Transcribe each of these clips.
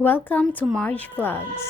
Welcome to Marj Vlogs.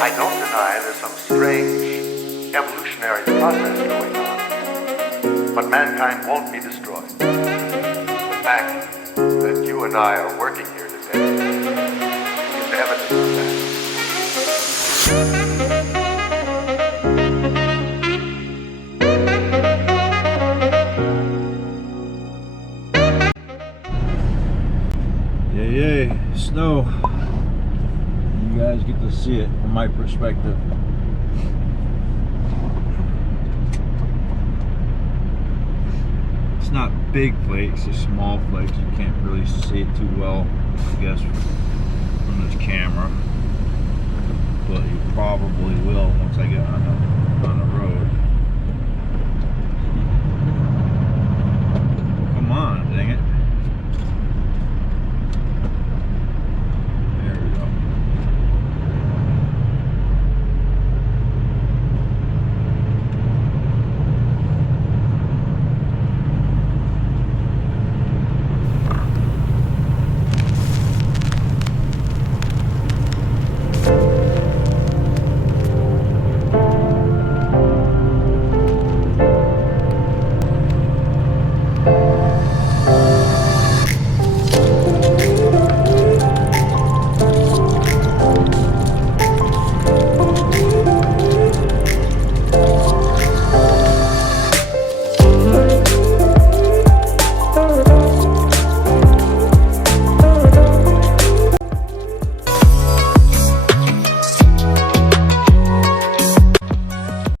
I don't deny there's some strange evolutionary process going on, but mankind won't be destroyed. The fact that you and I are working here today is evidence of that. Yay, snow. You guys get to see it from my perspective. It's not big flakes, it's small flakes. You can't really see it too well, I guess, from this camera. But you probably will once I get on the road.